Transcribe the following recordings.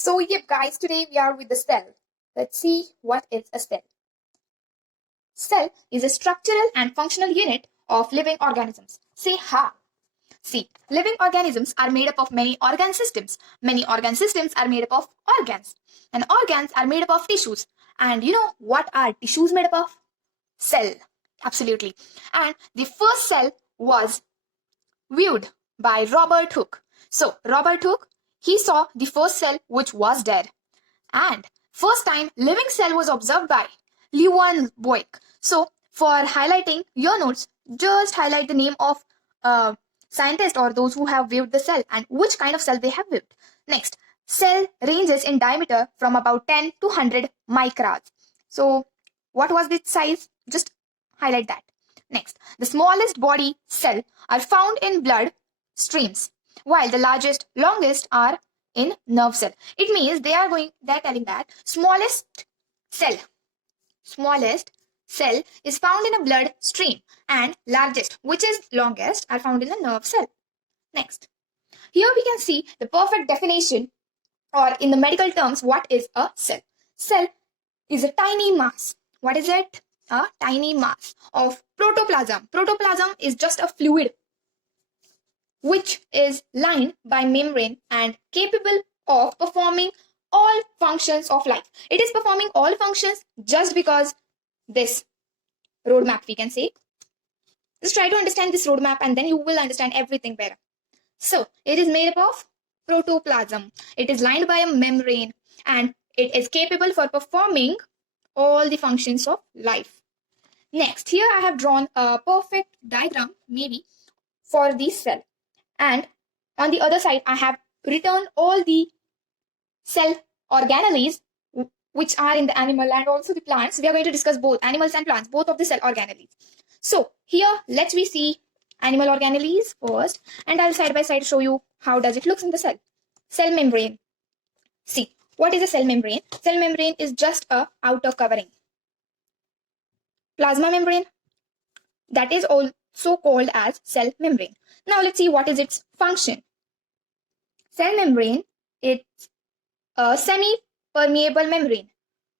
So yep guys, today we are with the cell. Let's see what is a cell. Cell is a structural and functional unit of living organisms. Say ha. See, living organisms are made up of many organ systems. Many organ systems are made up of organs. And organs are made up of tissues. And you know what are tissues made up of? Cell. Absolutely. And the first cell was viewed by Robert Hooke. So, Robert Hooke, he saw the first cell which was dead. And first time living cell was observed by Leeuwenhoek. So, for highlighting your notes, just highlight the name of a scientist or those who have viewed the cell and which kind of cell they have viewed. Next, cell ranges in diameter from about 10 to 100 microns. So, what was its size? Just highlight that. Next, the smallest body cell are found in blood streams, while the largest, longest are in nerve cell. It means they're telling that smallest cell is found in a blood stream and largest, which is longest, are found in a nerve cell. Next, here we can see the perfect definition, or in the medical terms, what is a cell. Cell is a tiny mass. What is it? A tiny mass of protoplasm. Protoplasm is just a fluid which is lined by membrane and capable of performing all functions of life. It is performing all functions just because this roadmap, we can say. Just try to understand this roadmap and then you will understand everything better. So, it is made up of protoplasm. It is lined by a membrane and it is capable for performing all the functions of life. Next, here I have drawn a perfect diagram, maybe, for this cell. And on the other side, I have written all the cell organelles which are in the animal and also the plants. We are going to discuss both animals and plants, both of the cell organelles. So here, let's we see animal organelles first, and I'll side by side show you how does it looks in the cell. Cell membrane. See, what is a cell membrane? Cell membrane is just a outer covering. Plasma membrane, that is also called as cell membrane. Now let's see what is its function. Cell membrane, it's a semi-permeable membrane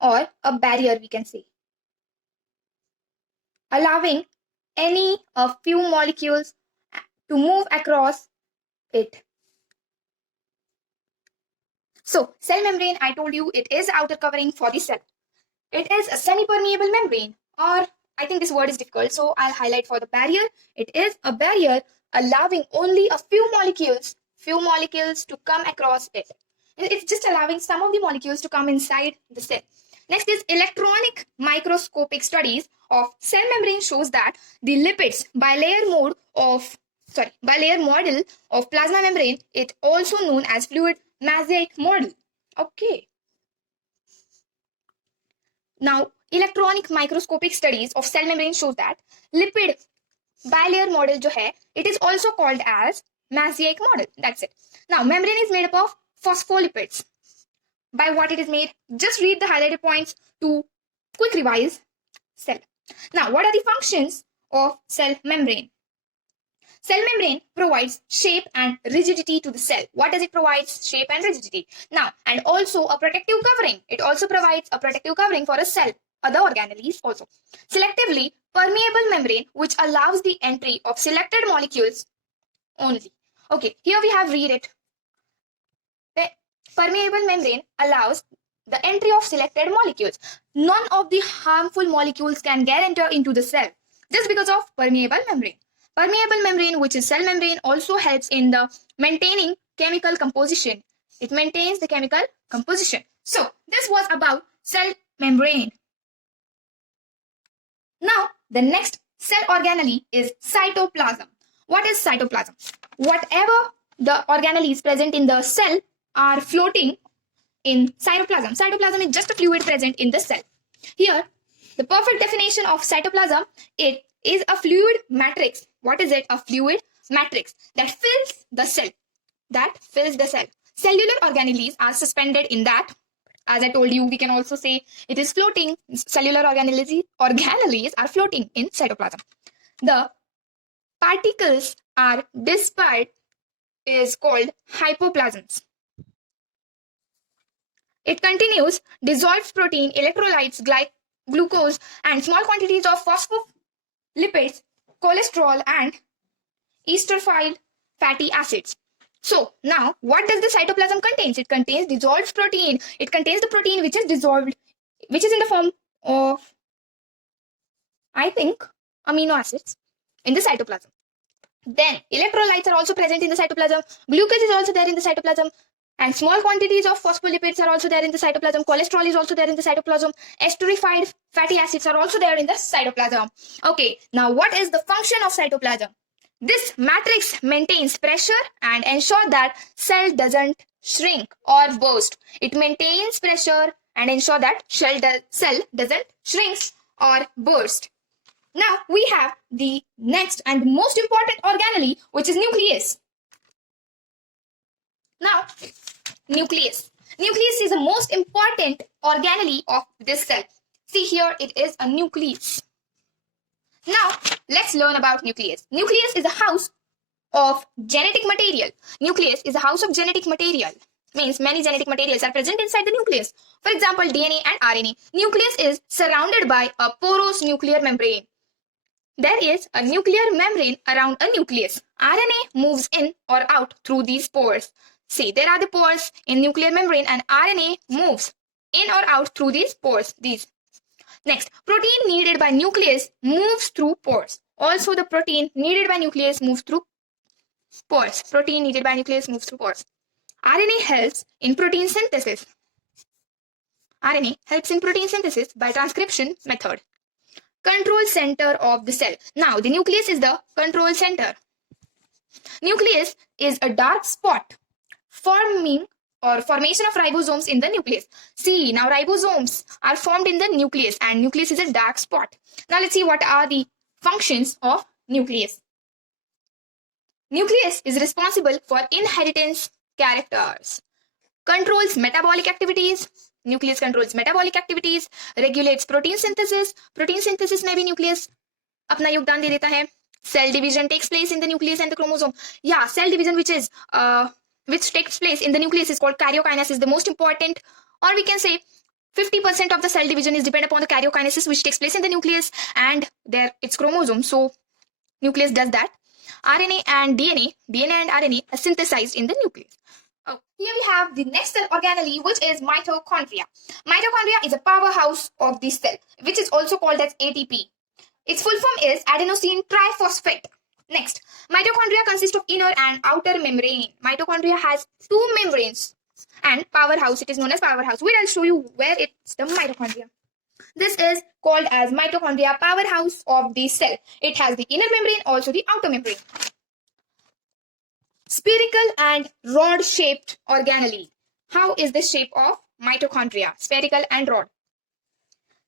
or a barrier, we can say, allowing any of few molecules to move across it. So cell membrane, I told you, it is outer covering for the cell. It is a semi-permeable membrane, or I think this word is difficult, so I'll highlight for the barrier. It is a barrier allowing only a few molecules to come across it. It's just allowing some of the molecules to come inside the cell. Next is electronic microscopic studies of cell membrane shows that the lipids bilayer model of plasma membrane, it also known as fluid mosaic model. Okay. Now, electronic microscopic studies of cell membrane shows that lipid bilayer model jo hai, it is also called as mosaic model. That's it. Now, membrane is made up of phospholipids. By what it is made? Just read the highlighted points to quick revise cell. Now, what are the functions of cell membrane? Cell membrane provides shape and rigidity to the cell. What does it provide? Shape and rigidity. Now, and also a protective covering. It also provides a protective covering for a cell, other organelles also. Selectively permeable membrane, which allows the entry of selected molecules only. Okay, here we have read it. Permeable membrane allows the entry of selected molecules. None of the harmful molecules can get enter into the cell just because of permeable membrane. Permeable membrane, which is cell membrane, also helps in the maintaining chemical composition. It maintains the chemical composition. So this was about cell membrane. Now the next cell organelle is cytoplasm. What is cytoplasm? Whatever the organelles present in the cell are floating in cytoplasm. Cytoplasm is just a fluid present in the cell. Here, the perfect definition of cytoplasm, it is a fluid matrix. What is it? A fluid matrix that fills the cell. Cellular organelles are suspended in that. As I told you, we can also say it is floating. Cellular organelles are floating in cytoplasm. The particles are dispersed is called hypoplasms. It continues dissolved protein, electrolytes, glucose, and small quantities of phospholipids, cholesterol, and ester fatty acids. So now, what does the cytoplasm contains? It contains dissolved protein. It contains the protein which is dissolved, which is in the form of, I think, amino acids in the cytoplasm. Then electrolytes are also present in the cytoplasm. Glucose is also there in the cytoplasm. And small quantities of phospholipids are also there in the cytoplasm. Cholesterol is also there in the cytoplasm. Esterified fatty acids are also there in the cytoplasm. Okay, now what is the function of cytoplasm? This matrix maintains pressure and ensures that cell doesn't shrink or burst. It maintains pressure and ensures that cell doesn't shrink or burst. Now we have the next and most important organelle, which is nucleus. Now, nucleus. Nucleus is the most important organelle of this cell. See here, it is a nucleus. Now, let's learn about nucleus. Nucleus is a house of genetic material. Nucleus is a house of genetic material. Means many genetic materials are present inside the nucleus. For example, DNA and RNA. Nucleus is surrounded by a porous nuclear membrane. There is a nuclear membrane around a nucleus. RNA moves in or out through these pores. See, there are the pores in nuclear membrane and RNA moves in or out through these pores. Next, protein needed by nucleus moves through pores. Also, the protein needed by nucleus moves through pores. Protein needed by nucleus moves through pores. RNA helps in protein synthesis. RNA helps in protein synthesis by transcription method. Control center of the cell. Now, the nucleus is the control center. Nucleus is a dark spot formation of ribosomes in the nucleus. See, now ribosomes are formed in the nucleus and nucleus is a dark spot. Now, let's see what are the functions of nucleus. Nucleus is responsible for inheritance characters. Controls metabolic activities. Nucleus controls metabolic activities, regulates protein synthesis. Protein synthesis में भी nucleus अपना योगदान दे देता है. Cell division takes place in the nucleus and the chromosome. Yeah, cell division which takes place in the nucleus is called karyokinesis, the most important, or we can say 50% of the cell division is dependent upon the karyokinesis which takes place in the nucleus and its chromosome. So nucleus does that. RNA and DNA and RNA are synthesized in the nucleus. Oh, here we have the next cell organelle, which is mitochondria. Mitochondria is a powerhouse of the cell, which is also called as ATP. Its full form is adenosine triphosphate. Next, mitochondria consist of inner and outer membrane. Mitochondria has two membranes and powerhouse. It is known as powerhouse. Wait, I'll show you where it's the mitochondria. This is called as mitochondria, powerhouse of the cell. It has the inner membrane, also the outer membrane. Spherical and rod-shaped organelle. How is the shape of mitochondria? Spherical and rod.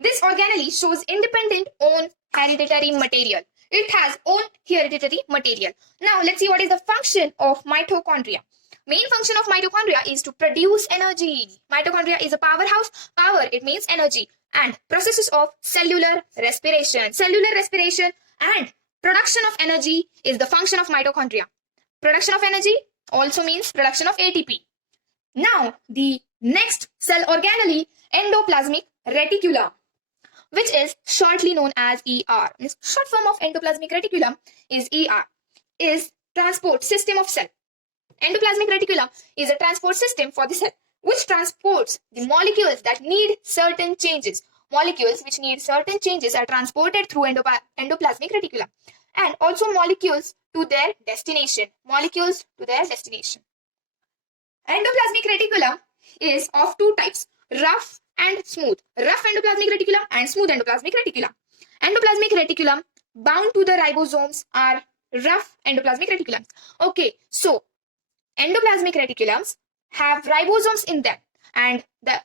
This organelle shows independent own hereditary material. It has own hereditary material. Now let's see what is the function of mitochondria. Main function of mitochondria is to produce energy. Mitochondria is a powerhouse. Power, it means energy. And processes of cellular respiration. Cellular respiration and production of energy is the function of mitochondria. Production of energy also means production of ATP. Now, the next cell organelle, endoplasmic reticulum, which is shortly known as ER. This short form of endoplasmic reticulum is ER, is transport system of cell. Endoplasmic reticulum is a transport system for the cell, which transports the molecules that need certain changes. Molecules which need certain changes are transported through endoplasmic reticulum. And also molecules to their destination. Molecules to their destination. Endoplasmic reticulum is of two types, rough and smooth. Rough endoplasmic reticulum and smooth endoplasmic reticulum. Endoplasmic reticulum bound to the ribosomes are rough endoplasmic reticulums. Okay, so endoplasmic reticulums have ribosomes in them, and the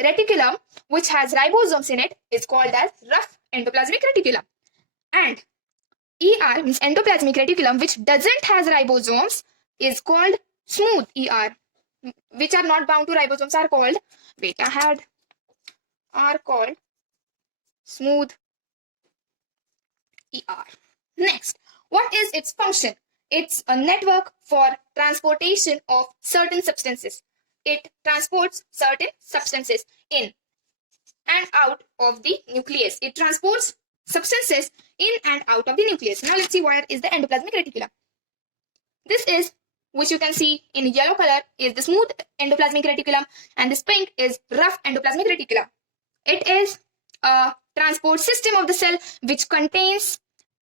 reticulum which has ribosomes in it is called as rough endoplasmic reticulum. And ER means endoplasmic reticulum which doesn't has ribosomes is called smooth ER, which are not bound to ribosomes are called, are called smooth ER. Next, what is its function? It's a network for transportation of certain substances. it transports certain substances in and out of the nucleus. It transports substances in and out of the nucleus. Now let's see where is the endoplasmic reticulum. This is, which you can see in yellow color, is the smooth endoplasmic reticulum, and this pink is rough endoplasmic reticulum. It is a transport system of the cell which contains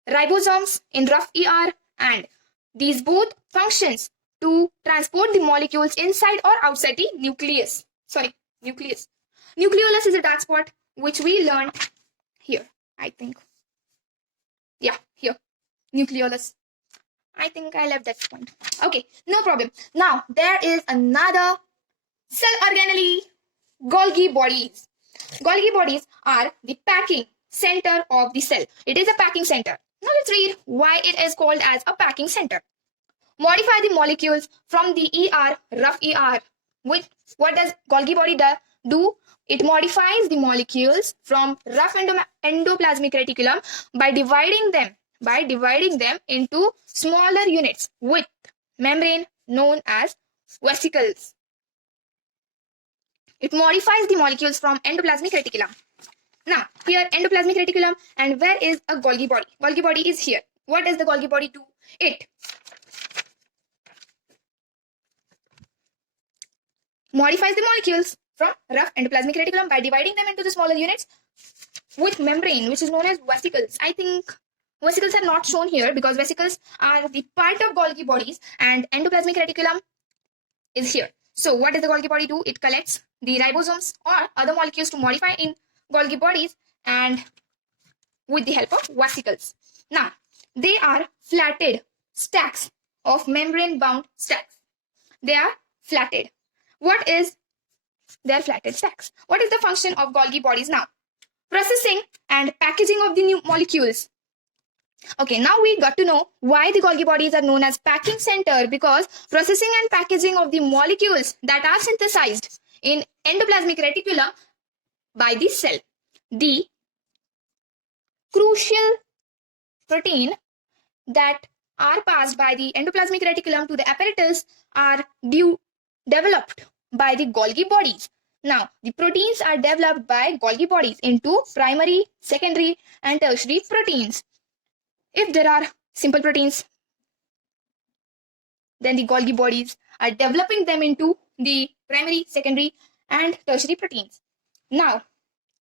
ribosomes in rough ER, and these both functions to transport the molecules inside or outside the nucleus. Nucleus. Nucleolus is a dark spot which we learned here, I think. Yeah, here. Nucleolus. I think I left that point. Okay, no problem. Now, there is another cell organelle, Golgi bodies. Golgi bodies are the packing center of the cell. It is a packing center. Now let's read why it is called as a packing center. Modify the molecules from the ER, rough ER. What does Golgi body do? It modifies the molecules from rough endoplasmic reticulum by dividing them into smaller units with membrane known as vesicles. It modifies the molecules from endoplasmic reticulum. Now, here endoplasmic reticulum, and where is a Golgi body? Golgi body is here. What does the Golgi body do? It modifies the molecules from rough endoplasmic reticulum by dividing them into the smaller units with membrane, which is known as vesicles. I think vesicles are not shown here because vesicles are the part of Golgi bodies and endoplasmic reticulum is here. So what does the Golgi body do? It collects the ribosomes or other molecules to modify in Golgi bodies and with the help of vesicles. Now, they are flatted stacks of membrane-bound stacks. They are flatted. They are flatted stacks. What is the function of Golgi bodies now? Processing and packaging of the new molecules. Okay, now we got to know why the Golgi bodies are known as packing center, because processing and packaging of the molecules that are synthesized in endoplasmic reticulum by the cell. The crucial protein that are passed by the endoplasmic reticulum to the apparatus are developed by the Golgi bodies. Now, the proteins are developed by Golgi bodies into primary, secondary, and tertiary proteins. If there are simple proteins, then the Golgi bodies are developing them into the primary, secondary, and tertiary proteins. Now,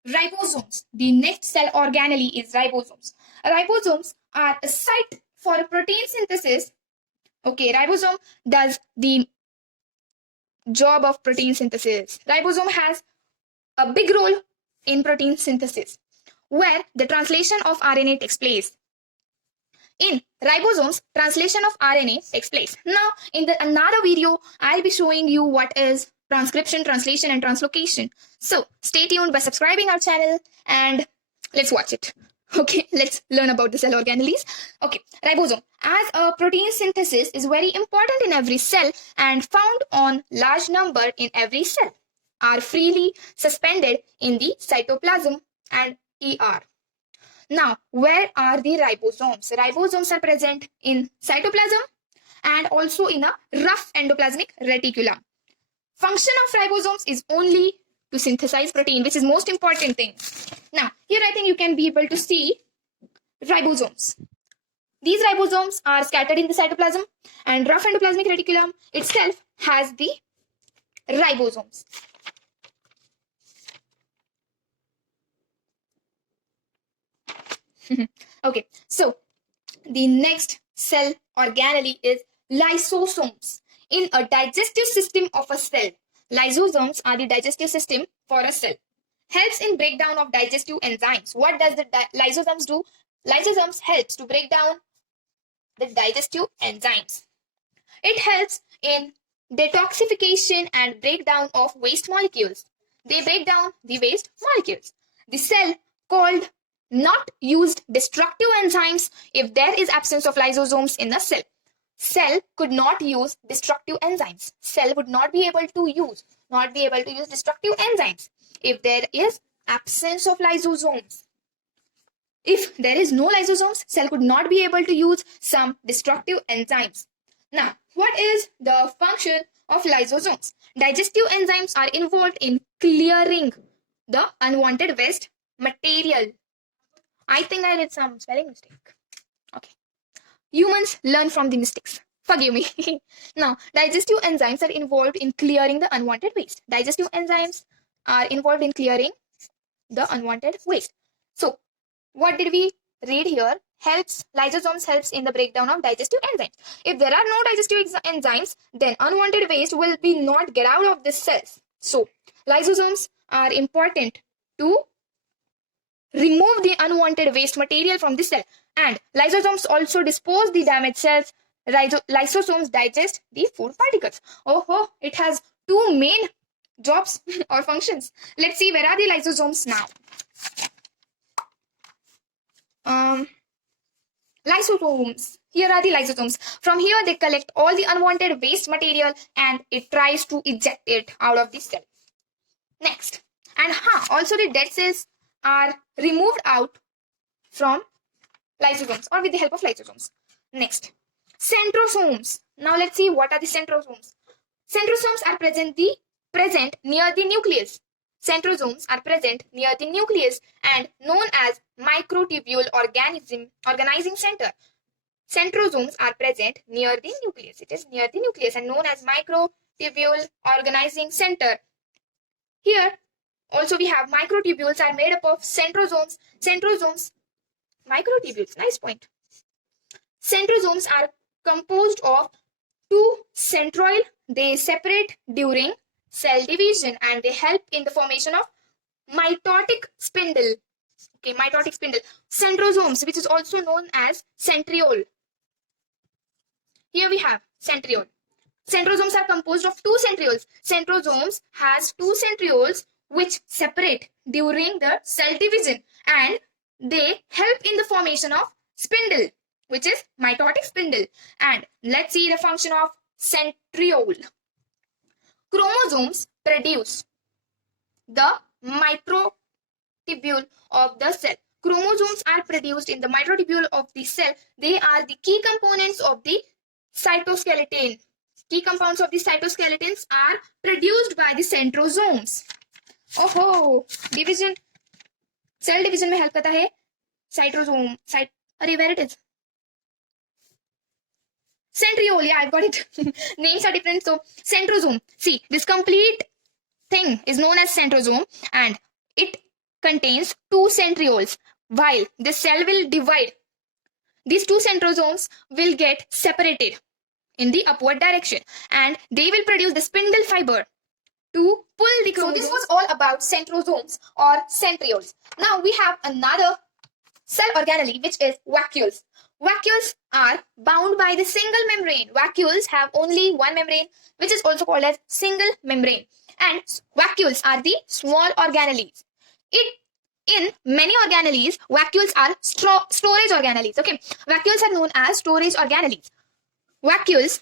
ribosomes. The next cell organelle is ribosomes. Ribosomes are a site for protein synthesis. Okay, ribosome does the job of protein synthesis. Ribosome has a big role in protein synthesis, where the translation of RNA takes place. In ribosomes, translation of RNA takes place. Now, in another video, I'll be showing you what is transcription, translation, and translocation. So, stay tuned by subscribing our channel and let's watch it. Okay, let's learn about the cell organelles. Okay, ribosome as a protein synthesis is very important in every cell and found on large number in every cell, are freely suspended in the cytoplasm and ER. Now, where are the ribosomes? Ribosomes are present in cytoplasm and also in a rough endoplasmic reticulum. Function of ribosomes is only to synthesize protein, which is most important thing. Now, here I think you can be able to see ribosomes. These ribosomes are scattered in the cytoplasm, and rough endoplasmic reticulum itself has the ribosomes. Okay, so the next cell organelle is lysosomes. In a digestive system of a cell, lysosomes are the digestive system for a cell. Helps in breakdown of digestive enzymes. What does the lysosomes do? Lysosomes helps to break down the digestive enzymes. It helps in detoxification and breakdown of waste molecules. They break down the waste molecules. The cell called not used destructive enzymes if there is absence of lysosomes in the cell. Cell could not use destructive enzymes. Cell would not be able to use destructive enzymes if there is absence of lysosomes. If there is no lysosomes, cell could not be able to use some destructive enzymes. Now, what is the function of lysosomes. Digestive enzymes are involved in clearing the unwanted waste material. I think I did some spelling mistake. Okay. Humans learn from the mistakes. Forgive me. Now, digestive enzymes are involved in clearing the unwanted waste. Digestive enzymes are involved in clearing the unwanted waste. So, what did we read here? Lysosomes helps in the breakdown of digestive enzymes. If there are no digestive enzymes, then unwanted waste will be not get out of the cells. So, lysosomes are important to remove the unwanted waste material from the cell. And lysosomes also dispose the damaged cells. Lysosomes digest the food particles. Oh, it has two main jobs or functions. Let's see, where are the lysosomes now? Lysosomes. Here are the lysosomes. From here, they collect all the unwanted waste material and it tries to eject it out of the cell. Next. And also the dead cells are removed out from lysosomes or with the help of lysosomes. Next. Centrosomes. Now let's see what are the centrosomes. Centrosomes are present near the nucleus. Centrosomes are present near the nucleus and known as microtubule organizing center. Centrosomes are present near the nucleus. It is near the nucleus and known as microtubule organizing center. Here also we have microtubules are made up of centrosomes. Microtubules, nice point. Centrosomes are composed of two centroid. They separate during cell division and they help in the formation of mitotic spindle. Okay, mitotic spindle. Centrosomes, which is also known as centriole. Here we have centriole. Centrosomes are composed of two centrioles. Centrosomes has two centrioles which separate during the cell division and they help in the formation of spindle, which is mitotic spindle. And let's see the function of centriole. Chromosomes produce the microtubule of the cell. Chromosomes are produced in the microtubule of the cell. They are the key components of the cytoskeleton. Key compounds of the cytoskeletons are produced by the centrosomes. Division, cell division में help करता है cytosome. Where it is? Centriole, yeah, I've got it. Names are different. So, centrosome. See, this complete thing is known as centrosome and it contains two centrioles. While the cell will divide, these two centrosomes will get separated in the upward direction and they will produce the spindle fiber to pull the chromosomes. So, this was all about centrosomes or centrioles. Now, we have another cell organelle which is vacuoles. Vacuoles are bound by the single membrane. Vacuoles have only one membrane, which is also called as single membrane. And vacuoles are the small organelles. In many organelles, vacuoles are storage organelles. Okay, vacuoles are known as storage organelles. Vacuoles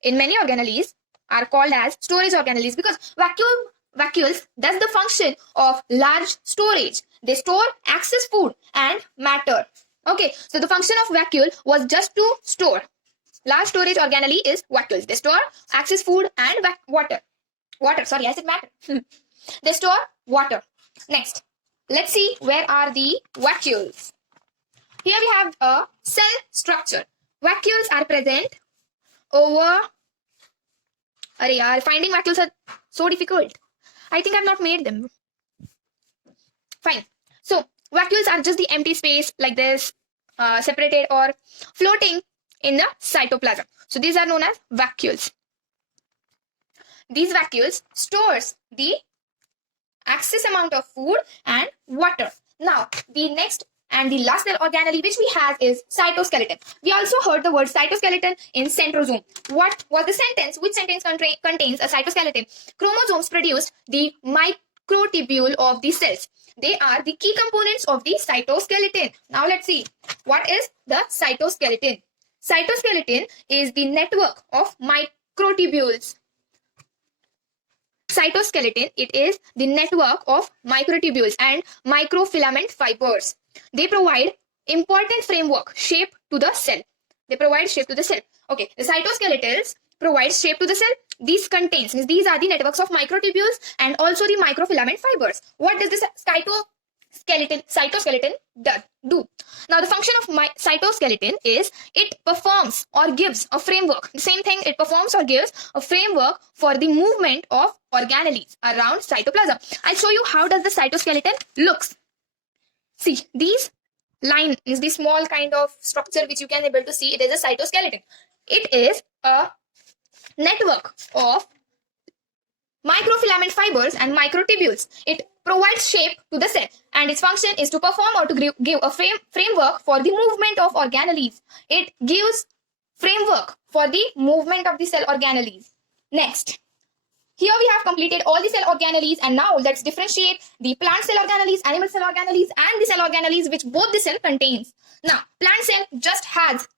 in many organelles are called as storage organelles because vacuoles does the function of large storage. They store excess food and matter. Okay, so the function of vacuole was just to store. Large storage organelle is vacuoles. They store excess food and water. Sorry, I said matter. They store water. Next, let's see where are the vacuoles. Here we have a cell structure. Vacuoles are present over... finding vacuoles are so difficult. I think I've not made them. Fine. So, vacuoles are just the empty space like this, separated or floating in the cytoplasm. So, these are known as vacuoles. These vacuoles stores the excess amount of food and water. Now, the next and the last cell organelle which we have is cytoskeleton. We also heard the word cytoskeleton in centrosome. What was the sentence? Which sentence contains a cytoskeleton? Chromosomes produce the microtubule of the cells. They are the key components of the cytoskeleton. Now let's see. What is the cytoskeleton? Cytoskeleton is the network of microtubules. Cytoskeleton, it is the network of microtubules and microfilament fibers. They provide important framework, shape to the cell. Okay, the cytoskeletons provide shape to the cell. these contains, means these are the networks of microtubules and also the microfilament fibers. What does this cytoskeleton do? Now, the function of cytoskeleton is it performs or gives a framework. The same thing, it performs or gives a framework for the movement of organelles around cytoplasm. I'll show you how does the cytoskeleton looks. See, these line is the small kind of structure which you can able to see. It is a cytoskeleton. It is a network of microfilament fibers and microtubules. It provides shape to the cell and its function is to perform or to give a framework for the movement of organelles. It gives framework for the movement of the cell organelles. Next, here we have completed all the cell organelles, and now let's differentiate the plant cell organelles, animal cell organelles, and the cell organelles which both the cell contains. Now, plant cell just has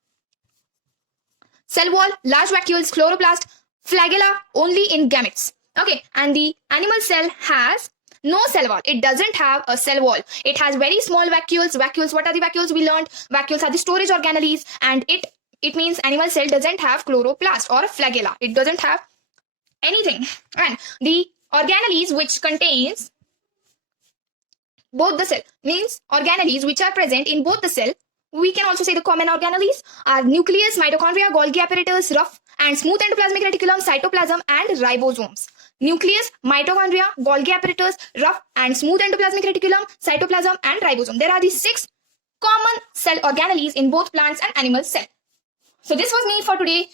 cell wall, large vacuoles, chloroplast, flagella only in gametes. Okay, and the animal cell has no cell wall. It doesn't have a cell wall. It has very small vacuoles. Vacuoles, what are the vacuoles? We learned vacuoles are the storage organelles, and it means animal cell doesn't have chloroplast or flagella. It doesn't have anything. And the organelles which contains both the cell, means organelles which are present in both the cell. We can also say the common organelles are nucleus, mitochondria, Golgi apparatus, rough and smooth endoplasmic reticulum, cytoplasm, and ribosomes. Nucleus, mitochondria, Golgi apparatus, rough and smooth endoplasmic reticulum, cytoplasm, and ribosome. There are the 6 common cell organelles in both plants and animal cell. So this was me for today.